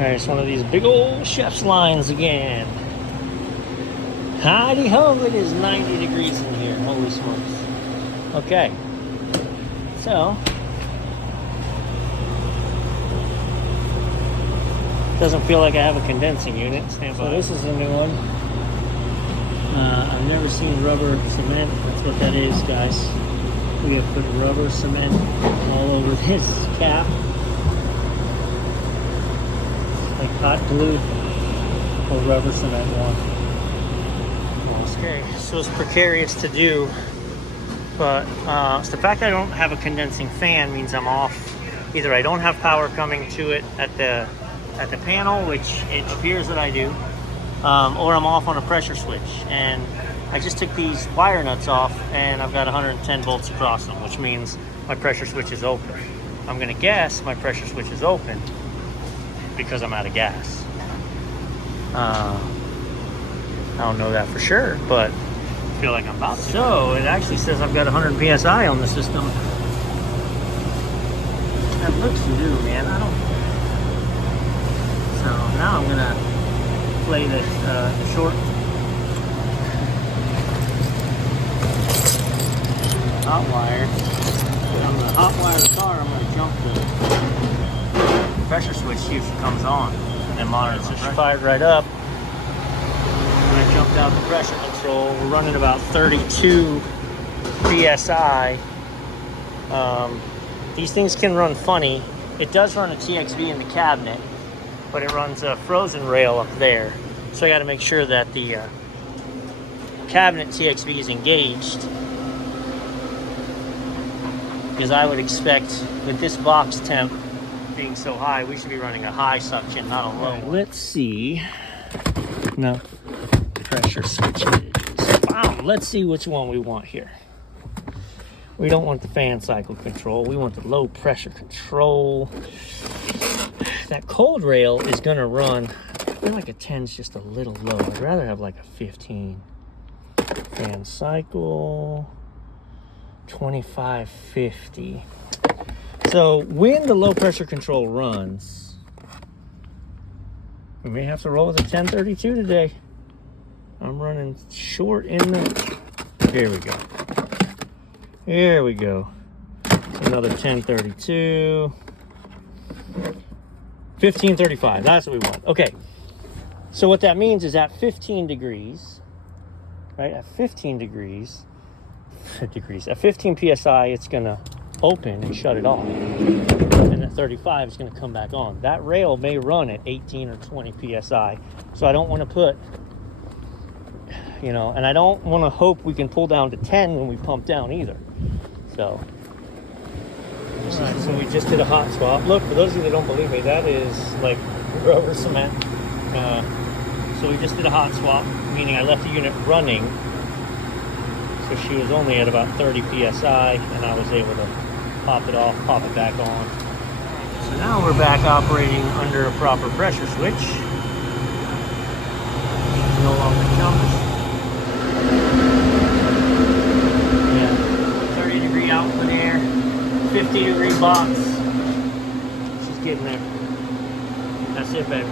Alright, it's one of these big old chef's lines again. Howdy ho, it is 90 degrees in here. Holy smokes. Okay. So, doesn't feel like I have a condensing unit. So this is a new one. I've never seen rubber cement. That's what that is, guys. We have put rubber cement all over this cap. Like hot glue or rubber cement one. Okay, so it's precarious to do, but the fact that I don't have a condensing fan means I'm off. Either I don't have power coming to it at the panel, which it appears that I do, or I'm off on a pressure switch. And I just took these wire nuts off, and I've got 110 volts across them, which means my pressure switch is open. I'm gonna guess my pressure switch is open because I'm out of gas. I don't know that for sure, but I feel like I'm about to. So it actually says I've got 100 PSI on the system. That looks new, man. I don't. So now I'm gonna play the short hot wire. On the hot wire of the car, I'm gonna jump the pressure switch, see if it comes on, and monitor. So she fired right up. When I jumped out the pressure control, we're running about 32 PSI. These things can run funny. It does run a TXV in the cabinet, but it runs a frozen rail up there. So I got to make sure that the cabinet TXV is engaged, because I would expect with this box temp being so high, we should be running a high suction, not a low. Let's see. No. Pressure switch. Wow, let's see which one we want here. We don't want the fan cycle control. We want the low pressure control. That cold rail is gonna run. I feel like a 10 is just a little low. I'd rather have like a 15. Fan cycle 2550. So when the low pressure control runs, we may have to roll with a 1032 today. I'm running short in the, here we go. Here we go. Another 1032. 1535, that's what we want. Okay, so what that means is at 15 degrees, right? At 15 degrees, at 15 PSI, it's gonna open and shut it off. And at 35, it's gonna come back on. That rail may run at 18 or 20 PSI. So I don't wanna put, you know, and I don't want to hope we can pull down to 10 when we pump down either. So, all right, so we just did a hot swap. Look, for those of you that don't believe me, that is like rubber cement. So we just did a hot swap, meaning I left the unit running. So she was only at about 30 PSI, and I was able to pop it off, pop it back on. So now we're back operating under a proper pressure switch. No longer jumps. 30 degree output air, 50 degree box. She's getting there. That's it, baby.